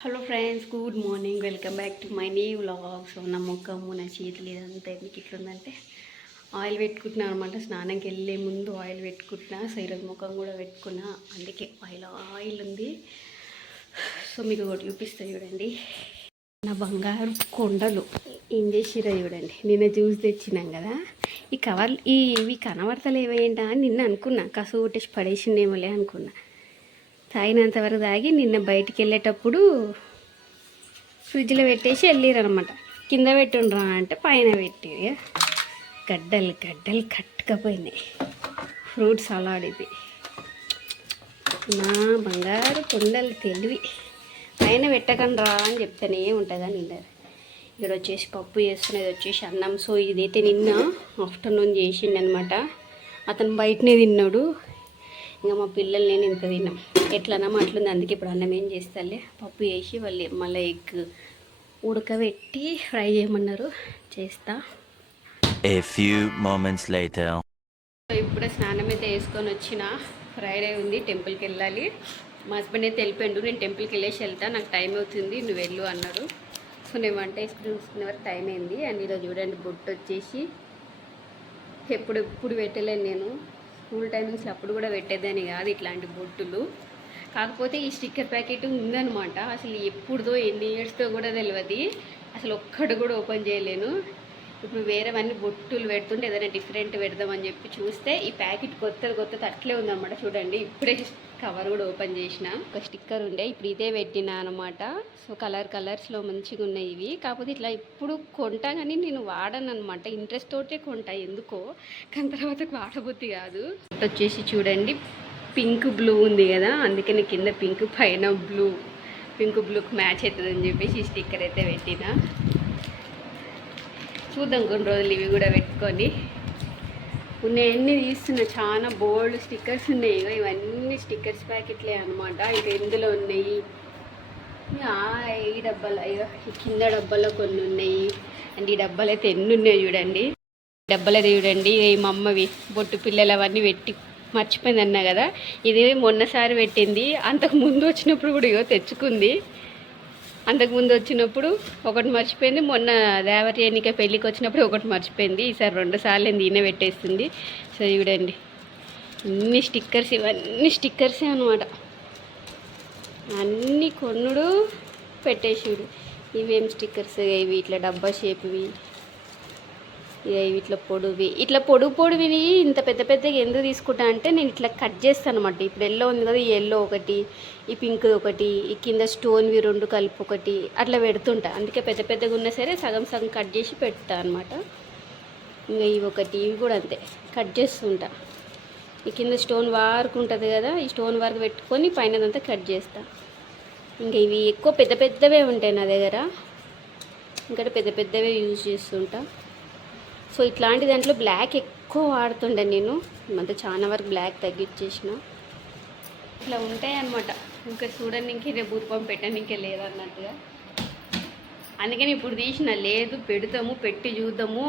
Hello friends, good morning. Welcome back to my new vlog. So నా ముఖము నా చేతులు ఇదంతా ఎందుకు ఇట్లుందంటే ఆయిల్ పెట్టుకుంటున్నాను అనమాట. స్నానంకి వెళ్ళే ముందు ఆయిల్ పెట్టుకుంటున్నా. సో ఈరోజు ముఖం కూడా పెట్టుకున్నా, అందుకే ఆయిల్ ఉంది. సో మీకు ఒకటి చూపిస్తాను చూడండి. నా బంగారు కొండలు ఏం చేసిరా చూడండి. నిన్న జ్యూస్ తెచ్చినాం కదా, ఈ కవర్లు ఇవి కనబడతలేవేంటా అని నిన్న అనుకున్నా. కసు కొట్టేసి పడేసిందేమోలే అనుకున్నా. తాగినంతవరకు తాగి నిన్న బయటికి వెళ్ళేటప్పుడు ఫ్రిడ్జ్లో పెట్టేసి వెళ్ళిరనమాట. కింద పెట్టుండ్రా అంటే పైన పెట్టి గడ్డలు గడ్డలు కట్టుకపోయినాయి. ఫ్రూట్ సలాడ్ ఇది. నా బంగారు కొండలు తెలివి. పైన పెట్టకండి రా అని చెప్తానే ఉంటుందా నిన్న. ఇక్కడ వచ్చేసి పప్పు చేస్తున్నది వచ్చేసి అన్నం. సో ఇదైతే నిన్న ఆఫ్టర్నూన్ చేసిండనమాట. అతను బయటనే తిన్నాడు. ఇంకా మా పిల్లలు నేను ఇంత తిన్నాం. ఎట్లన్నా అట్లుంది, అందుకే ఇప్పుడు అన్నం ఏం చేస్తాలే. పప్పు వేసి వాళ్ళు మళ్ళీ ఎగ్ ఉడకబెట్టి ఫ్రై చేయమన్నారు, చేస్తా. ఇప్పుడే స్నానం అయితే వేసుకొని వచ్చిన. ఫ్రైడే ఉంది, టెంపుల్కి వెళ్ళాలి. మా హస్బెండ్ అయితే వెళ్ళిపోయిండు. నేను టెంపుల్కి వెళ్ళేసి వెళ్తా, నాకు టైం అవుతుంది, నువ్వు వెళ్ళు అన్నారు. సో నేను వంట వేసుకుని చూసుకునే వరకు టైం అయింది. అండ్ ఈరోజు చూడండి, బొట్టు వచ్చేసి ఎప్పుడు పెట్టలేను నేను. స్కూల్ టైమింగ్స్లో అప్పుడు కూడా పెట్టేదని కాదు ఇట్లాంటి బొట్టులు. కాకపోతే ఈ స్టిక్కర్ ప్యాకెట్ ఉందనమాట. అసలు ఎప్పుడుదో ఎన్ని ఇయర్స్తో కూడా తెలియదు. అసలు ఒక్కడు కూడా ఓపెన్ చేయలేను. ఇప్పుడు వేరేవన్నీ బొట్టులు పెడుతుంటే ఏదైనా డిఫరెంట్ పెడదామని చెప్పి చూస్తే ఈ ప్యాకెట్ కొత్తది అట్లే ఉందన్నమాట. చూడండి, ఇప్పుడే కవర్ కూడా ఓపెన్ చేసిన. ఒక స్టిక్కర్ ఉండే, ఇప్పుడు ఇదే పెట్టినా అనమాట. సో కలర్స్లో మంచిగా ఉన్నాయి ఇవి. కాకపోతే ఇట్లా ఇప్పుడు కొంటా కానీ నేను వాడను అనమాట. ఇంట్రెస్ట్ తోటే కొంటా ఎందుకో, కానీ తర్వాత వాడబుద్ధి కాదు. వచ్చేసి చూడండి, పింక్ బ్లూ ఉంది కదా, అందుకని కింద పింక్ పైన బ్లూ. పింక్ బ్లూకి మ్యాచ్ అవుతుందని చెప్పేసి ఈ స్టిక్కర్ అయితే పెట్టినా. చూద్దాం కొన్ని రోజులు ఇవి కూడా పెట్టుకొని. ఉన్నాయన్నీ తీస్తున్నా, చాలా బోల్డ్ స్టిక్కర్స్ ఉన్నాయి. ఇవన్నీ స్టిక్కర్స్ ప్యాకెట్లే అనమాట. ఇక ఇందులో ఉన్నాయి ఈ డబ్బాలు, ఈ కింద డబ్బాలో కొన్ని ఉన్నాయి. అండ్ ఈ డబ్బాలు అయితే ఎన్ని ఉన్నాయో చూడండి. డబ్బాలు అయితే చూడండి, మా అమ్మవి బొట్టు పిల్లలు అవన్నీ పెట్టి మర్చిపోయింది అన్నా కదా. ఇది మొన్నసారి పెట్టింది, అంతకుముందు వచ్చినప్పుడు కూడా ఇగో తెచ్చుకుంది. అంతకుముందు వచ్చినప్పుడు ఒకటి మర్చిపోయింది, మొన్న దేవరి ఎన్నిక పెళ్ళికి వచ్చినప్పుడు ఒకటి మర్చిపోయింది. ఈసారి 2 సార్లు ఈయన పెట్టేస్తుంది. సో చూడండి, ఇన్ని స్టిక్కర్స్, ఇవన్నీ స్టిక్కర్సే అనమాట. అన్నీ కొన్నుడు పెట్టేసాడు. ఇవేం స్టిక్కర్స్, ఇవి ఇట్లా డబ్బా షేప్వి, ఇవి ఇట్లా పొడుగువి ఇంత పెద్దగా ఎందుకు తీసుకుంటా అంటే నేను ఇట్లా కట్ చేస్తాను అనమాట. ఇప్పుడు ఎల్లో ఉంది కదా, ఈ ఎల్లో ఒకటి, ఈ పింక్ ఒకటి, ఈ కింద స్టోన్వి 2 కలిపి ఒకటి అట్లా పెడుతుంటా. అందుకే పెద్దగా ఉన్నా సరే సగం కట్ చేసి పెడతా అనమాట. ఇంకా ఇవి ఒకటి, ఇవి కూడా అంతే కట్ చేస్తుంటా. ఈ కింద స్టోన్ వర్క్ ఉంటుంది కదా, ఈ స్టోన్ వర్క్ పెట్టుకొని పైనదంతా కట్ చేస్తా. ఇంకా ఇవి ఎక్కువ పెద్దవే ఉంటాయి నా దగ్గర, ఇంకా పెద్దవే యూజ్ చేస్తుంటా. సో ఇట్లాంటి దాంట్లో బ్లాక్ ఎక్కువ వాడుతుండే నేను. అంతా చాలా వరకు బ్లాక్ తగ్గించేసిన. ఇట్లా ఉంటాయి అన్నమాట. ఇంకా చూడండి, ఇంకే రేపు రూపం పెట్టడానికే లేదన్నట్టుగా. అందుకని ఇప్పుడు తీసిన, లేదు పెడతాము, పెట్టి చూద్దాము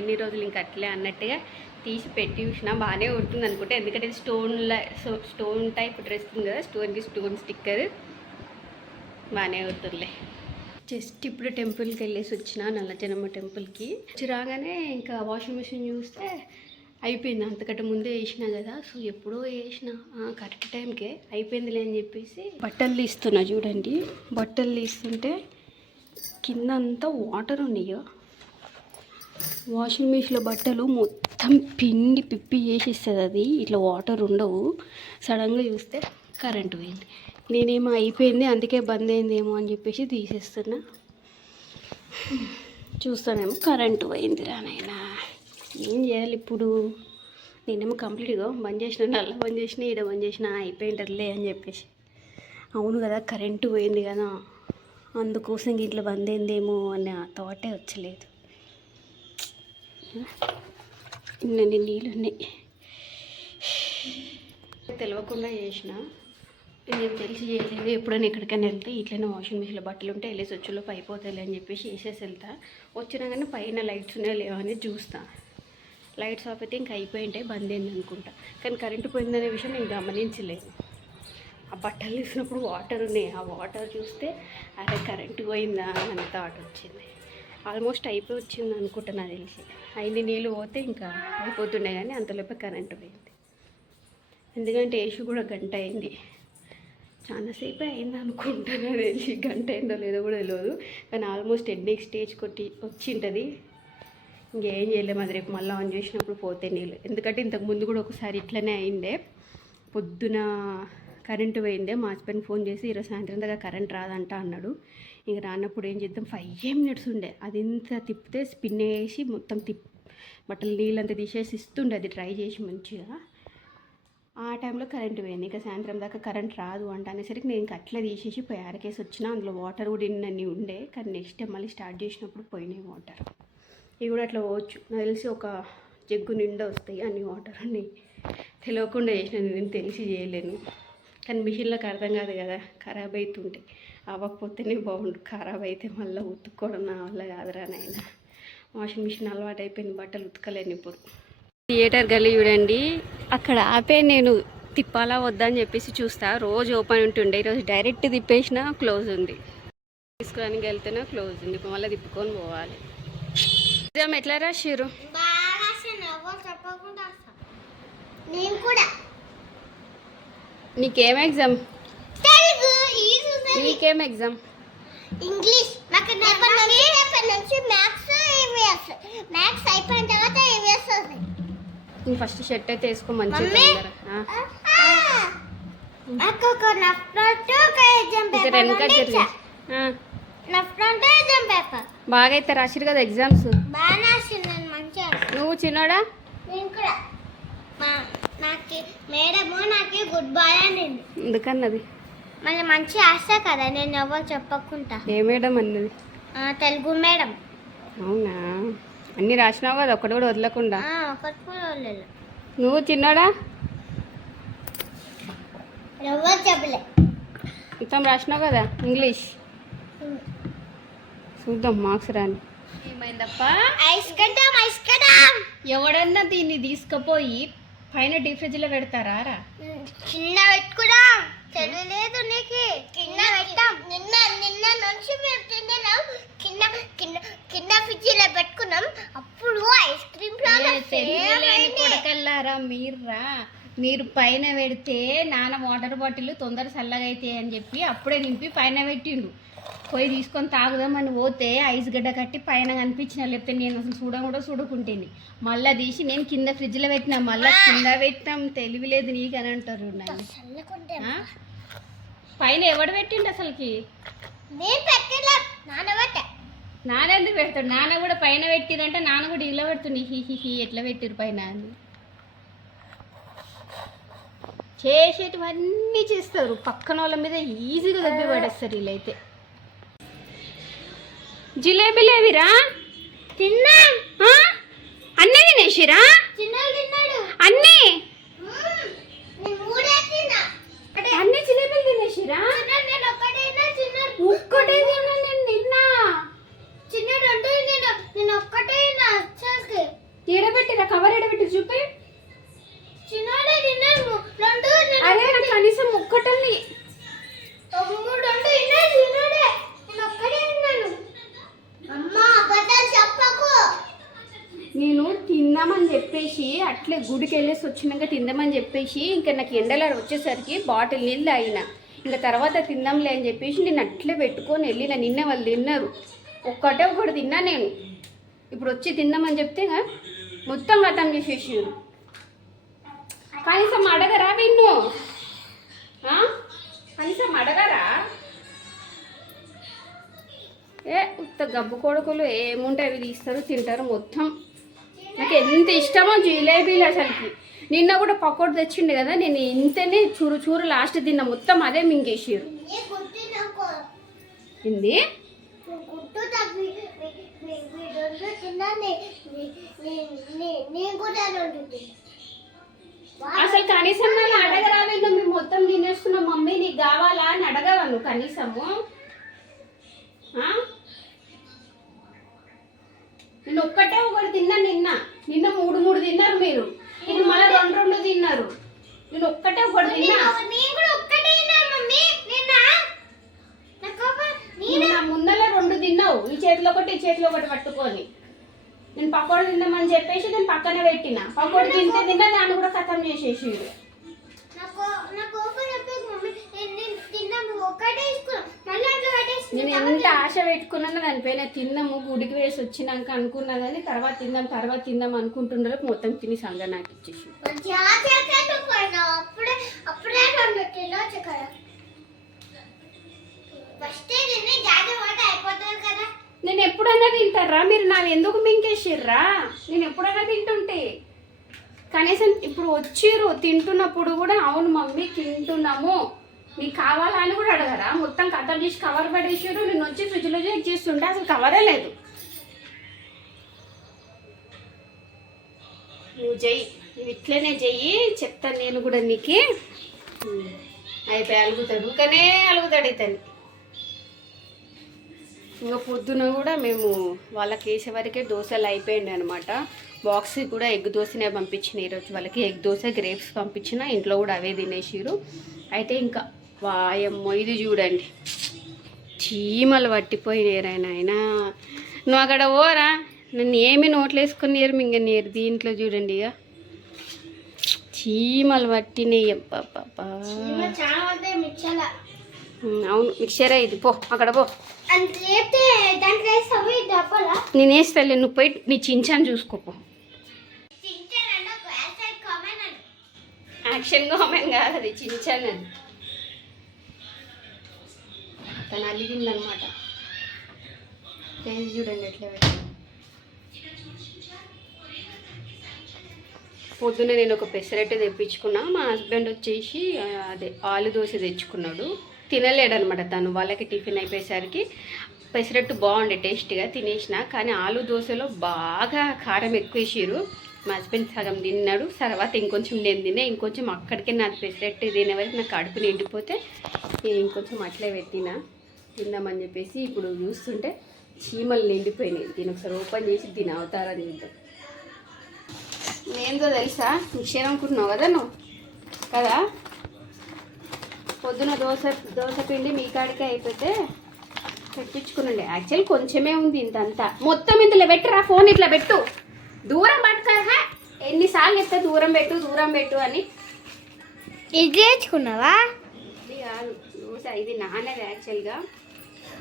ఎన్ని రోజులు ఇంకా అట్లే అన్నట్టుగా తీసి పెట్టి చూసిన. బాగానే ఉంటుంది అనుకుంటే, ఎందుకంటే స్టోన్ టైప్ డ్రెస్ ఉంది కదా, స్టోన్ స్టిక్కర్ బాగానే అవుతుందిలే. జస్ట్ ఇప్పుడు టెంపుల్కి వెళ్ళేసి వచ్చిన, నల్లజనమ్మ టెంపుల్కి. రాగానే ఇంకా వాషింగ్ మిషన్ చూస్తే అయిపోయింది. అంతకంటే ముందే వేసినా కదా. సో ఎప్పుడో వేసిన, కరెక్ట్ టైంకే అయిపోయిందిలే అని చెప్పేసి బట్టలు తీస్తున్నా. చూడండి, బట్టలు తీస్తుంటే కింద అంతా వాటర్ ఉన్నాయి. వాషింగ్ మిషన్లో బట్టలు మొత్తం పిండి పిప్పి చేసిస్తుంది అది. ఇట్లా వాటర్ ఉండవు. సడన్గా చూస్తే కరెంటు పోయింది. నేనేమో అయిపోయింది అందుకే బంద్ అయిందేమో అని చెప్పేసి తీసేస్తున్నా. చూస్తానేమో కరెంటు పోయింది. రానైనా ఏం చేయాలి ఇప్పుడు? నేనేమో కంప్లీట్గా బంద్ చేసిన, నల్ల బంద్ చేసిన, ఈడ బంద్ చేసిన, అయిపోయింటారులే అని చెప్పేసి. అవును కదా, కరెంటు పోయింది కదా, అందుకోసం ఇట్లా బంద్ అయిందేమో అనే థాటే వచ్చలేదు. ఇన్ని నీళ్ళు ఉన్నాయి. తెలియకుండా చేసిన, నేను తెలిసి చేయలేదు. ఎప్పుడైనా ఎక్కడికైనా వెళ్తే ఇట్లనే వాషింగ్ మిషన్లో బట్టలు ఉంటే వెళ్ళేసి వచ్చేలోపు అయిపోతాయి అని చెప్పేసి వేసేసి వెళ్తా. వచ్చినా కానీ పైన లైట్స్ ఉన్నాయో లేవో అనేది చూస్తా. లైట్స్ ఆఫ్ అయితే ఇంకా అయిపోయి ఉంటాయి, బంద్ అయింది అనుకుంటా. కానీ కరెంటు పోయిందనే విషయం నేను గమనించలేదు. ఆ బట్టలు తీసినప్పుడు వాటర్ ఉన్నాయి, ఆ వాటర్ చూస్తే అరే కరెంటు పోయిందా అని థాట్ వచ్చింది. ఆల్మోస్ట్ అయిపోయి వచ్చింది అనుకుంటున్నా తెలిసి. అన్ని నీళ్ళు పోతే ఇంకా అయిపోతుండే కానీ అంతలోపే కరెంటు పోయింది. ఎందుకంటే ఏసీ కూడా గంట అయింది, చాలాసేపే అయింది అనుకుంటున్నా తెలిసి. గంట అయిందో లేదో కూడా తెలియదు, కానీ ఆల్మోస్ట్ ఎండింగ్ స్టేజ్ కొట్టి వచ్చింటుంది. ఇంకేం చేయలేము, అది రేపు మళ్ళీ ఆన్ చేసినప్పుడు పోతే నీళ్ళు. ఎందుకంటే ఇంతకు ముందు కూడా ఒకసారి ఇట్లనే అయిందే. పొద్దున కరెంటు పోయిందే, మా హస్బెండ్ ఫోన్ చేసి ఈరోజు సాయంత్రం దాకా కరెంట్ రాదంట అన్నాడు. ఇంక రానప్పుడు ఏం చేద్దాం, 5 minutes ఉండే, అది ఇంత తిప్పితే స్పిన్ వేసి మొత్తం బట్టలు నీళ్ళంతా తీసేసి ఇస్తుండే, అది ట్రై చేసి మంచిగా. ఆ టైంలో కరెంటు పోయింది. ఇంకా సాయంత్రం దాకా కరెంట్ రాదు అంట అనేసరికి నేను ఇంకా అట్లా తీసేసి పోయి ఆరకేసి వచ్చిన. అందులో వాటర్ కూడా ఇన్ని ఉండే, కానీ నెక్స్ట్ టైం మళ్ళీ స్టార్ట్ చేసినప్పుడు పోయినాయి వాటర్. ఇవి కూడా అట్లా పోవచ్చు, నాకు తెలిసి ఒక జగ్గు నిండా వస్తాయి అన్ని వాటర్ అన్నీ. తెలియకుండా చేసిన, నేను తెలిసి చేయలేను. కానీ మిషన్లోకి అర్థం కాదు కదా, ఖరాబ్ అవుతుంటాయి. అవ్వకపోతేనే బాగుండు, ఖరాబ్ అయితే మళ్ళీ ఉతుక్కోవడం నా వల్ల కాదురా నాయన. వాషింగ్ మిషన్ అలవాటు అయిపోయింది, బట్టలు ఉతకలేను ఇప్పుడు. థియేటర్ గల్లీ చూడండి, అక్కడ ఆపే నేను తిప్పాలా వద్దా అని చెప్పేసి చూస్తా. రోజు ఓపెన్ ఉంటుండే, ఈరోజు డైరెక్ట్ తిప్పేసినా క్లోజ్ ఉంది. తీసుకోవడానికి వెళ్తేనే క్లోజ్ ఉంది, ఇప్పుడు మళ్ళీ తిప్పుకొని పోవాలి. ఎగ్జామ్ ఎట్లా రాసిర్రు? నీకేం ఎగ్జామ్? నీకేం ఎగ్జామ్? ఇంగ్లీష్. మ్యాథ్స్ అయిపోయిన తర్వాత ఈవీఎస్ వస్తాయి. నేను ఫస్ట్ షర్ట్ అయితే వేసుకో మంచిగా. బాగా అయితే రాసిరు కదా ఎగ్జామ్స్? నువ్వు చిన్నోడా? మేడము నాకు గుడ్ బాయ్ అనింది. ఎందుకన్నది? మళ్ళీ మంచి ఆశ కదా, నేను ఎవరు చెప్పకుండా. ఏ మేడం అన్నది? తెలుగు మేడం. అవునా, అన్నీ రాసినావు కదా, ఒకటి కూడా వదలకుండా? ఒకటి కూడా వదలలేదు. నువ్వు చిన్నోడా? ఎవరు చెప్పలే. మొత్తం రాసినావు కదా ఇంగ్లీష్? చూద్దాం మార్క్స్ రాని. ఏమైందప్ప? ఐస్ కట్టం. ఎవడన్నా దీన్ని తీసుకుపోయి పైన డీప్ ఫ్రిడ్జ్లో పెడతారా? చిన్న పెట్టుకున్నాం, తెలియలేదు నీకు. కింద పెట్టాం. నిన్న నుంచి మేము తిన్నాం, కింద ఫ్రిడ్జ్లో పెట్టుకున్నాం. అప్పుడు ఐస్ క్రీమ్ కొడకల్లారా మీర్రా, మీరు పైన పెడితే నాన్న వాటర్ బాటిల్ తొందర చల్లగా అవుతాయి అని చెప్పి అప్పుడే నింపి పైన పెట్టిండు. పోయి తీసుకొని తాగుదామని పోతే ఐస్ గడ్డ కట్టి పైన కనిపించిన, లేకపోతే నేను అసలు కూడా చూడకుంటేని మళ్ళీ తీసి నేను కింద ఫ్రిడ్జ్లో పెట్టినా. మళ్ళీ కింద పెట్టినాం, తెలివిలేదు నీకు అని అంటారు. పైన ఎవడు పెట్టిండు అసలుకి? నాన్న ఎందుకు పెడతాడు? నాన్న కూడా పైన పెట్టిరంటే నాన్న కూడా ఇలా పెడుతుంది. హీ ఎట్లా పెట్టిరు పైన అని. చేసేటివన్నీ చేస్తారు, పక్కన వాళ్ళ మీద ఈజీగా దెబ్బ పడేస్తారు వీళ్ళైతే. జిలేబీలేవిరా? తిన్నా. అన్నీ తినేసిరా? అన్నీ అన్ని జిలేబీలు తినేసిరా? ఒక్కటే తిన్నా నేను. నిన్నా ఎడబెట్టిరా? కవర్ ఎడబెట్టి చూపి. అదే నాకు కనీసం ఒక్కటల్ని. నేను తిందామని చెప్పేసి అట్లే గుడికి వెళ్ళేసి వచ్చినాక తిందామని చెప్పేసి ఇంకా నాకు ఎండలో వచ్చేసరికి బాటిల్ నీళ్ళు తాగిన. ఇంకా తర్వాత తిందాంలే అని చెప్పేసి నేను అట్లే పెట్టుకొని వెళ్ళిన. నిన్న వాళ్ళు తిన్నారు, ఒకటి తిన్నా నేను. ఇప్పుడు వచ్చి తిందామని చెప్తే మొత్తం గతం చేసేసి. కనీసం అడగరా విన్ను? కనీసం అడగరా? ఉత్త గబ్బు కొడుకులు ఏముంటాయి అవి తీస్తారు తింటారు మొత్తం. నాకు ఎంత ఇష్టమో జిలేబీలు అసలుకి. నిన్న కూడా పకోడీ తెచ్చిండు కదా, నేను ఇంతనే చూరు లాస్ట్ తిన్నా, మొత్తం అదే మింగేసారు. ఏంది? అసలు కనీసం నన్ను అడగరాలేదు, మేము మొత్తం తినేస్తున్నాం మమ్మీ నీకు కావాలా అని అడగవా నువ్వు కనీసము? నేను ఒక్కటే ఒకటి తిన్నాను. నిన్న 3 తిన్నారు మీరు, ఇప్పుడు మళ్ళీ 2 తిన్నారు. నేను ఒక్కటే ఒకటి తిన్నా. తింటావు ఈ చేతిలో ఒకటి ఈ చేతిలో ఒకటి పట్టుకొని. నేను పకోడీ తిందామని చెప్పేసి నేను పక్కన పెట్టిన. పకోడీ తింటే తిన్నా దాన్ని కూడా ఖతం చేసేసి నేను ఎంత ఆశ పెట్టుకున్నానో దానిపైన. తిందాము గుడికి వేసి వచ్చినాక అనుకున్నా కానీ తర్వాత తిందాం అనుకుంటున్నారు. మొత్తం తిని సంగ నాకు ఇచ్చేసి నేను ఎప్పుడైనా తింటారా మీరు? నా ఎందుకు మింగేసిర్రా? నేను ఎప్పుడైనా తింటుంటే కనీసం ఇప్పుడు వచ్చిర్రు తింటున్నప్పుడు కూడా అవును మమ్మీ తింటున్నాము మీకు కావాలా అని కూడా అడగరా? మొత్తం కథం చేసి కవర్ పడేసారు. నేను వచ్చి ఫ్రిడ్జ్లో చెక్ చేస్తుంటే అసలు కవరే లేదు. నువ్వు చెయ్యి, నువ్వు ఇట్లనే చెయ్యి చెప్తాను నేను కూడా నీకు. అయిపోయి అలుగుతాడు కానీ అలుగుతాడు ఇతని. ఇంకా పొద్దున కూడా మేము వాళ్ళకి వేసేవరకే దోశలు అయిపోయింది అనమాట. బాక్స్ కూడా ఎగ్ దోశనే పంపించిన ఈరోజు వాళ్ళకి. ఎగ్ దోశ గ్రేప్స్ పంపించిన, ఇంట్లో కూడా అవే తినేసిరు. అయితే ఇంకా వాయమ్మో ఇది చూడండి చీమలు పట్టిపోయినారు. ఆయన నువ్వు అక్కడ పోరా, నన్ను ఏమి నోట్లు వేసుకొని మింగనీరు. దీంట్లో చూడండి ఇక చీమలు పట్టినాయి. అబ్బా అవును మిక్చరే ఇది. పో అక్కడ పో. నేను వేస్తాలే, నువ్వు పోయి నీ చించాను చూసుకోపో. యాక్షన్ కామెంట్ కాదు అది, చించాను అది. తను అలిగిందనమాట. ఫేస్ చూడండి ఎట్లా పెట్టింది. పొద్దున్న నేను ఒక పెసరట్టు తెప్పించుకున్నా. మా హస్బెండ్ వచ్చేసి అదే ఆలు దోశ తెచ్చుకున్నాడు. తినలేడనమాట తను. వాళ్ళకి టిఫిన్ అయిపోయేసరికి పెసరట్టు బాగుండే టేస్ట్గా తినేసిన. కానీ ఆలు దోశలో బాగా కారం ఎక్కువ వేసారు. మా హస్బెండ్ సగం తిన్నాడు, తర్వాత ఇంకొంచెం నేను తిన్నా. ఇంకొంచెం అక్కడికే నాది పెసరట్టు తినే వరకు నాకు కడుపు నిండిపోతే నేను ఇంకొంచెం అట్లే పెట్టినా తిందామని చెప్పేసి. ఇప్పుడు చూస్తుంటే చీమలు నిండిపోయినాయి. దీని ఒకసారి ఓపెన్ చేసి దీని అవతారం చూద్దాం. ఏందో తెలుసా, మిక్చర్ అనుకుంటున్నావు కదా నువ్వు కదా. పొద్దున దోశ పిండి మీ కాడికే అయిపోతే పెట్టించుకునండి. యాక్చువల్ కొంచెమే ఉంది ఇంతంతా. మొత్తం ఇందులో పెట్టరా, ఫోన్ ఇట్లా పెట్టు, దూరం పట్టుకా. ఎన్నిసార్లు చెప్తే దూరం పెట్టు అని. ఇది తెచ్చుకున్నావా? ఇది కాదు దోశ, ఇది నాన్నది. యాక్చువల్గా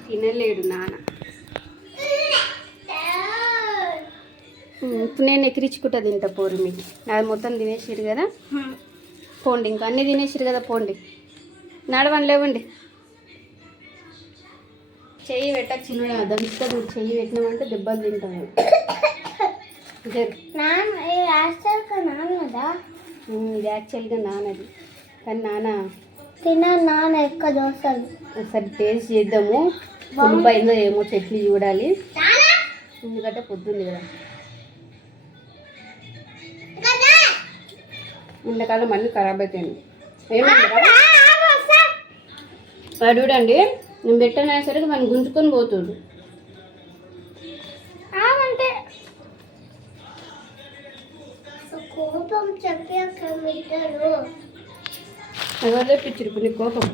తినలేడు నాన్న. ఇప్పుడు నేను ఎక్కిరించుకుంటా తింటా పోరు. మీకు అది మొత్తం తినేసిరు కదా, పోండి. ఇంకా అన్నీ తినేసిరు కదా, పోండి. నడవని లేవండి. చెయ్యి పెట్టక చిన్న దంచుతాడు. చెయ్యి పెట్టినామంటే దెబ్బలు తింటాను. ఇది యాక్చువల్గా నాన్నది, కానీ నాన్న ఎక్కువ దోశలు. ఒకసారి టేస్ట్ చేద్దాము. పులిపోయిందో ఏమో చట్నీ చూడాలి, ఎందుకంటే పొద్దుంది కదా. ఎండాకాలం మళ్ళీ ఖరాబ్ అవుతాయండి. ఏమంటారా చూడండి, నేను పెట్టనసరికి మనం గుంజుకొని పోతుడు. కోపం చెప్పారు ఎవరు తెప్పించారు ఇప్పుడు నీ కోపం?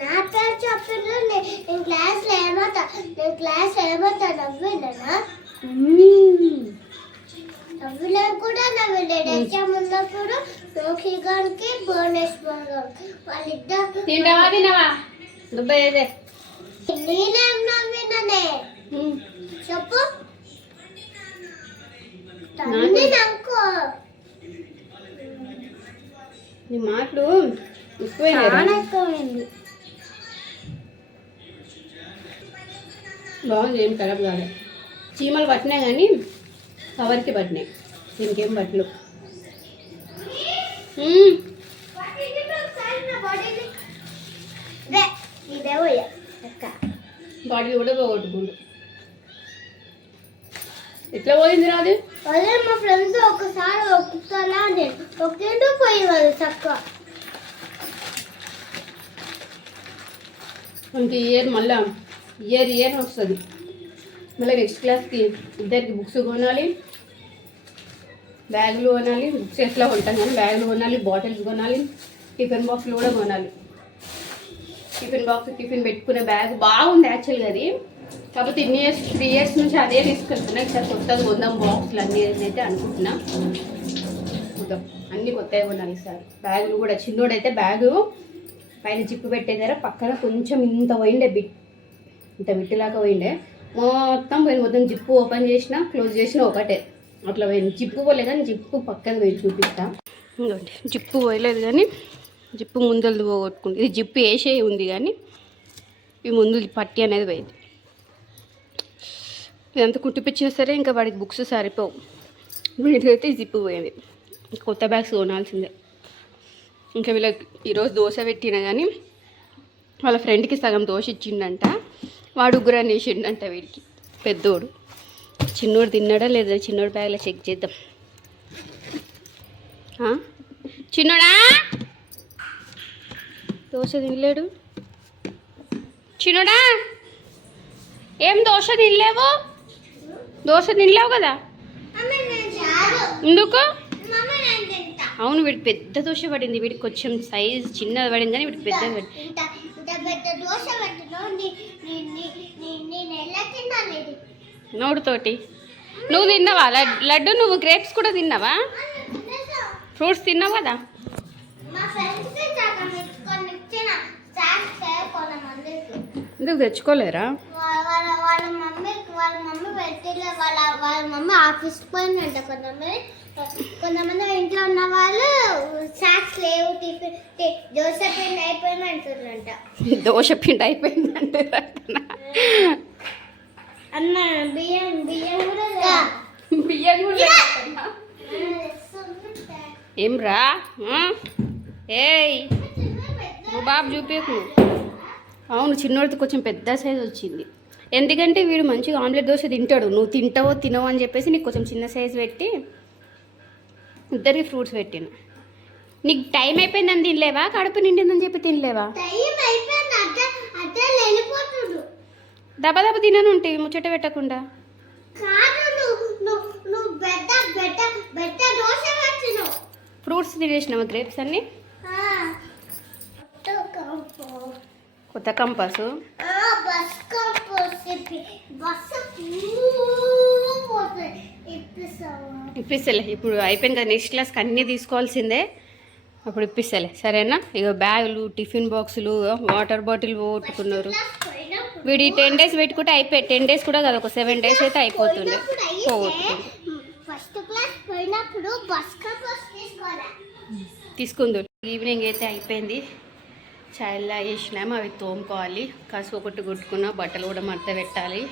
నా పేరు చెప్పారు. నేను క్లాస్లో ఏమవుతా నవ్వినా కూడా నవ్విలేడు. ఎగ్జామ్ ఉన్నప్పుడు లోకి గారికి భువనేశ్వర్ గారు వాళ్ళిద్దరు నేనేం నవ్విననే చెప్పు. నీ మాటలు ఎక్కువైంది. బాగుంది, ఏం ఖరాబ్ కాదు. చీమలు పట్టినాయి కానీ కవర్కి పట్టినాయి, దీనికేం పట్టలు. బాడీ కూడా పోగొట్టుకుంటు. ఎట్లా పోయింది రాదు? అదే మా ఫ్రెండ్స్ ఒకసారి ఒక్కలా ఒకేటూ పోయేవాళ్ళు చక్కగా. మనకి మళ్ళీ ఇయర్ వస్తుంది. మళ్ళీ నెక్స్ట్ క్లాస్కి ఇద్దరికి బుక్స్ కొనాలి, బ్యాగులు కొనాలి. బుక్స్ ఎట్లా ఉంటాం కానీ బ్యాగులు కొనాలి, బాటిల్స్ కొనాలి, టిఫిన్ బాక్స్లు కూడా కొనాలి. టిఫిన్ పెట్టుకునే బ్యాగ్ బాగుంది యాక్చువల్గా అది. కాకపోతే 3 ఇయర్స్ నుంచి అదే తీసుకెళ్తున్నా. ఈసారి కొత్తగా కొందాం బాక్స్లు అన్నీ అయితే అనుకుంటున్నా. చూద్దాం, అన్నీ కొత్తగా కొనాలి ఈసారి. బ్యాగులు కూడా చిన్నోడైతే బ్యాగు పైన జిప్పు పెట్టేదారా పక్కన కొంచెం ఇంత పోయిండే ఇంత బిట్టులాగా పోయిండే, మొత్తం పోయింది. మొత్తం జిప్పు ఓపెన్ చేసినా క్లోజ్ చేసినా ఒకటే అట్లా పోయింది. జిప్పు పోలేదు కానీ జిప్పు పక్కన పోయి చూపిస్తా. ఇంకోటి జిప్పు పోయలేదు కానీ జిప్పు ముందలు పోగొట్టుకుంది. ఇది జిప్పు వేసే ఉంది కానీ ఈ ముందు పట్టి అనేది పోయింది. ఇదంతా కుట్టిపించినా సరే ఇంకా వాడికి బుక్స్ సరిపోవు. వీడికైతే ఈ జిప్పు పోయింది. కొత్త బ్యాగ్స్ కొనాల్సిందే. ఇంకా వీళ్ళకి ఈరోజు దోశ పెట్టినా కానీ వాళ్ళ ఫ్రెండ్కి సగం దోశ ఇచ్చిండంట. వాడు ఉగ్రాన్ని వేసిండంట వీడికి. పెద్దోడు. చిన్నోడు తిన్నాడా లేదా చిన్నోడు బ్యాగ్లో చెక్ చేద్దాం. చిన్నోడా దోశ తినలేడు. చిన్నోడా ఏం దోశ తినలేవు? దోశ తినలేవు కదా, ఎందుకు? అవును, వీడికి పెద్ద దోశ పడింది. వీడికి కొంచెం సైజ్ చిన్నది పడింది కానీ వీడికి పెద్ద నోడుతోటి. నువ్వు తిన్నావా లడ్డు? నువ్వు గ్రేప్స్ కూడా తిన్నావా? ఫ్రూట్స్ తిన్నావు కదా. ఎందుకు తెచ్చుకోలేరా? వాళ్ళ మమ్మీ పెట్టలే. వాళ్ళ మమ్మీ ఆఫీస్కి పోయిందంట. కొంతమంది ఇంట్లో ఉన్న వాళ్ళు స్నాక్స్ లేవు, టిఫిన్ దోశ పిండి అయిపోయింది అంటున్నారంట. దోశ పిండి అయిపోయిందంటే అన్న బియ్యం కూడా ఏం రా? ఏయ్ బాబు చూపేకు. అవును, చిన్నోడితో కొంచెం పెద్ద సైజ్ వచ్చింది. ఎందుకంటే వీడు మంచిగా ఆమ్లెట్ దోశ తింటాడు. నువ్వు తింటావో తినవో అని చెప్పేసి నీకు కొంచెం చిన్న సైజ్ పెట్టి ఇద్దరికి ఫ్రూట్స్ పెట్టిన. నీకు టైం అయిపోయిందని తినలేవా? కడుపు నిండిందని చెప్పి తినలేవా? దెబ్బ తినను ఉంటే ముచ్చట పెట్టకుండా. ఫ్రూట్స్ తినేసినావా? గ్రేప్స్ అన్ని కొత్త కంపాసు ఇప్పిస్తలే. ఇప్పుడు అయిపోయింది కదా, నెక్స్ట్ క్లాస్కి అన్నీ తీసుకోవాల్సిందే. అప్పుడు ఇప్పిస్తలే సరేనా? ఇక బ్యాగులు, టిఫిన్ బాక్సులు, వాటర్ బాటిల్ పోగొట్టుకున్నారు. వీడి 10 days పెట్టుకుంటే అయిపోయి 10 days కూడా కదా, ఒక 7 days అయితే అయిపోతుండే పోగొట్టుకుంటే. తీసుకుందు. ఈవినింగ్ అయితే అయిపోయింది. చాయ్లా వేసినాము, అవి తోముకోవాలి. కాసు ఒకటి కొట్టుకున్నా, బట్టలు కూడా మడత పెట్టాలి.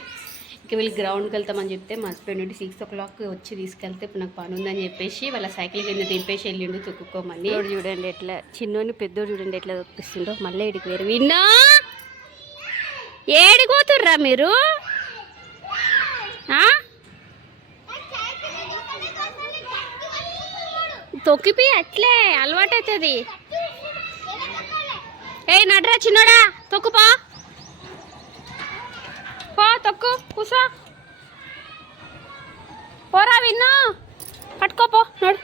ఇంకా వీళ్ళు గ్రౌండ్కి వెళ్తామని చెప్తే మా హస్బెండ్ నుండి 6 o'clock వచ్చి తీసుకెళ్తే ఇప్పుడు నాకు పని ఉందని చెప్పేసి వాళ్ళ సైకిల్ కింద దింపేసి వెళ్ళిండు తొక్కుకోమని. చూడండి ఎట్లా చిన్నోని పెద్దోడు చూడండి ఎట్లా తొక్కిస్తుండో. మళ్ళీ ఇడికి వేరు విన్నా ఏడిపోతుర్రా మీరు? తొక్కిపి అట్లే అలవాటు అవుతుంది. ఏ నడ్రా చిన్నోడా తొక్కుపా, పో తొక్కు, కూసో పోరా. విన్నా పట్టుకోపో. నడు.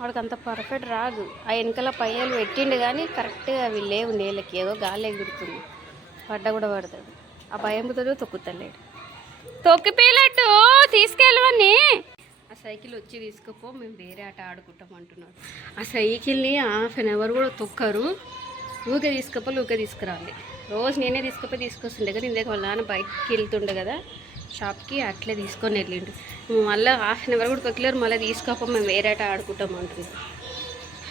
వాడికి అంత పర్ఫెక్ట్ రాదు. ఆ వెనకాల పయ్యాలు పెట్టిండు కానీ కరెక్ట్గా అవి లేవు. నేలకి ఏదో గాలి ఎగురుతుంది, పడ్డ కూడా పడుతుంది. ఆ భయంతో తొక్కుతలేడు. తొక్కిపీలట్టు తీసుకెళ్ళవని ఆ సైకిల్ వచ్చి తీసుకుపో, మేము వేరే ఆట ఆడుకుంటాం అంటున్నాడు. ఆ సైకిల్ని 1/2 hour కూడా తొక్కరు. ఊకే తీసుకుపోయి ఊకే తీసుకురాలి. రోజు నేనే తీసుకొస్తుండే కదా. ఇందాక వాళ్ళ నాన్న బయటికి వెళ్తుండే కదా షాప్కి, అట్లే తీసుకొని వెళ్ళిండు. మళ్ళీ 1/2 hour కూడా తొక్కలేరు. మళ్ళీ తీసుకోపో, మేము వేరే ఆట ఆడుకుంటాం అంటున్నాడు.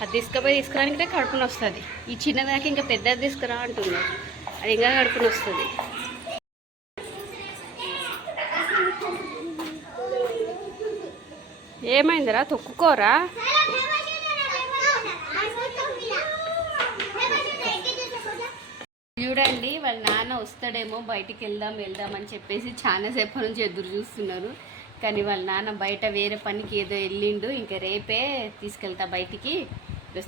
అది తీసుకురానికే కడుపుని వస్తుంది. ఈ చిన్నదాకా ఇంకా పెద్దది తీసుకురా అంటున్నాడు. అది ఇంకా కడుపుని వస్తుంది. ఏమైందిరా? తొక్కుకోరా. చూడండి వాళ్ళ నాన్న వస్తాడేమో, బయటికి వెళ్దాం అని చెప్పేసి చాలాసేపు నుంచి ఎదురు చూస్తున్నారు. కానీ వాళ్ళ నాన్న బయట వేరే పనికి ఏదో వెళ్ళిండు. ఇంకా రేపే తీసుకెళ్తా బయటికి,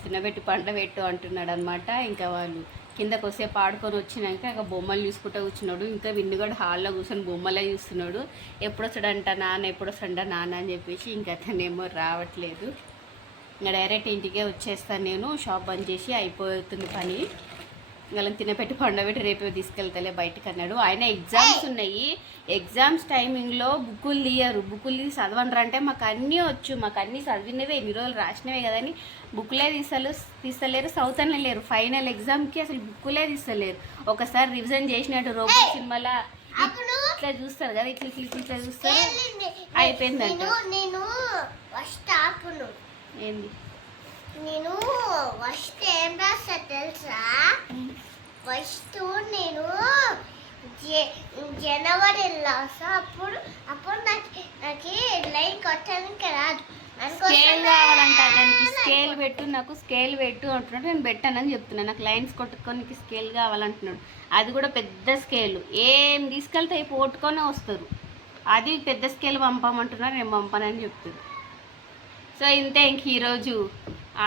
తినబెట్టు పంట పెట్టు అంటున్నాడు అనమాట. ఇంకా వాళ్ళు కిందకు వసేపు ఆడుకొని వచ్చినాక ఇంకా బొమ్మలు చూసుకుంటూ కూర్చున్నాడు. ఇంకా విన్నుగడు హాల్లో కూర్చొని బొమ్మలే చూస్తున్నాడు. ఎప్పుడు వస్తాడంట నాన్న అని చెప్పేసి ఇంకా అతనేమో రావట్లేదు. ఇంకా డైరెక్ట్ ఇంటికే వచ్చేస్తాను నేను. షాప్ బంద్ చేసి అయిపోతుంది పని. వాళ్ళని తినపెట్టి పండబెట్టి రేపే తీసుకెళ్తలే బయటకు అన్నాడు. ఆయన ఎగ్జామ్స్ ఉన్నాయి. ఎగ్జామ్స్ టైమింగ్లో బుక్కులు తీయరు. బుక్కులు తీసి చదవండ్రు అంటే మాకు అన్నీ వచ్చు, మాకు అన్నీ చదివినవే, ఎన్ని రోజులు రాసినవే కదని బుక్లే తీస్తలేరు, చదువుతానే లేరు. ఫైనల్ ఎగ్జామ్కి అసలు బుక్కులే తీస్తలేరు. ఒకసారి రివిజన్ చేసినట్టు రోబో సినిమాలో ఇట్లా చూస్తారు కదా, ఇట్లా ఇట్లా ఇట్లా చూస్తారు, అయిపోయిందంట. నేను ఫస్ట్ ఆపును. ఏంది నేను ఫస్ట్ ఏం రాస్తా తెలుసా? ఫస్ట్ నేను జనవరి రాస్తా. అప్పుడు నాకు లైన్ కొట్టడానికి రాదు. స్కేల్ కావాలంట, దానికి స్కేల్ పెట్టు, నాకు స్కేల్ పెట్టు అంటున్నాడు. నేను పెట్టానని చెప్తున్నాను. నాకు లైన్స్ కొట్టుకోనికి స్కేల్ కావాలంటున్నాడు. అది కూడా పెద్ద స్కేల్, ఏం తీసుకెళ్తే పోట్టుకొనే వస్తారు. అది పెద్ద స్కేల్ పంపమంటున్నారు, నేను పంపనని చెప్తున్నాను. సో ఇంతే, ఇంక ఈరోజు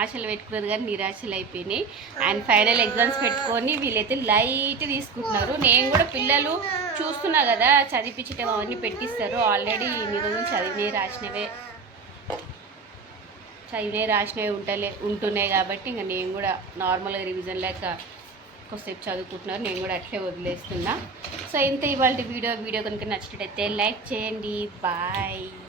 ఆశలు పెట్టుకున్నారు కానీ నిరాశలు అయిపోయినాయి. అండ్ ఫైనల్ ఎగ్జామ్స్ పెట్టుకొని వీళ్ళైతే లైట్ తీసుకుంటున్నారు. నేను కూడా పిల్లలు చూస్తున్నా కదా, చదివించటం అవన్నీ పెట్టిస్తారు. ఆల్రెడీ ఇన్ని రోజులు చదివినవి రాసినవి ఉంటున్నాయి కాబట్టి ఇంకా నేను కూడా నార్మల్గా రివిజన్ లేక కొద్దిసేపు చదువుకుంటున్నారు. నేను కూడా అట్లే వదిలేస్తున్నా. సో ఇంత ఇవాళ వీడియో కనుక నచ్చినట్టయితే లైక్ చేయండి. బాయ్.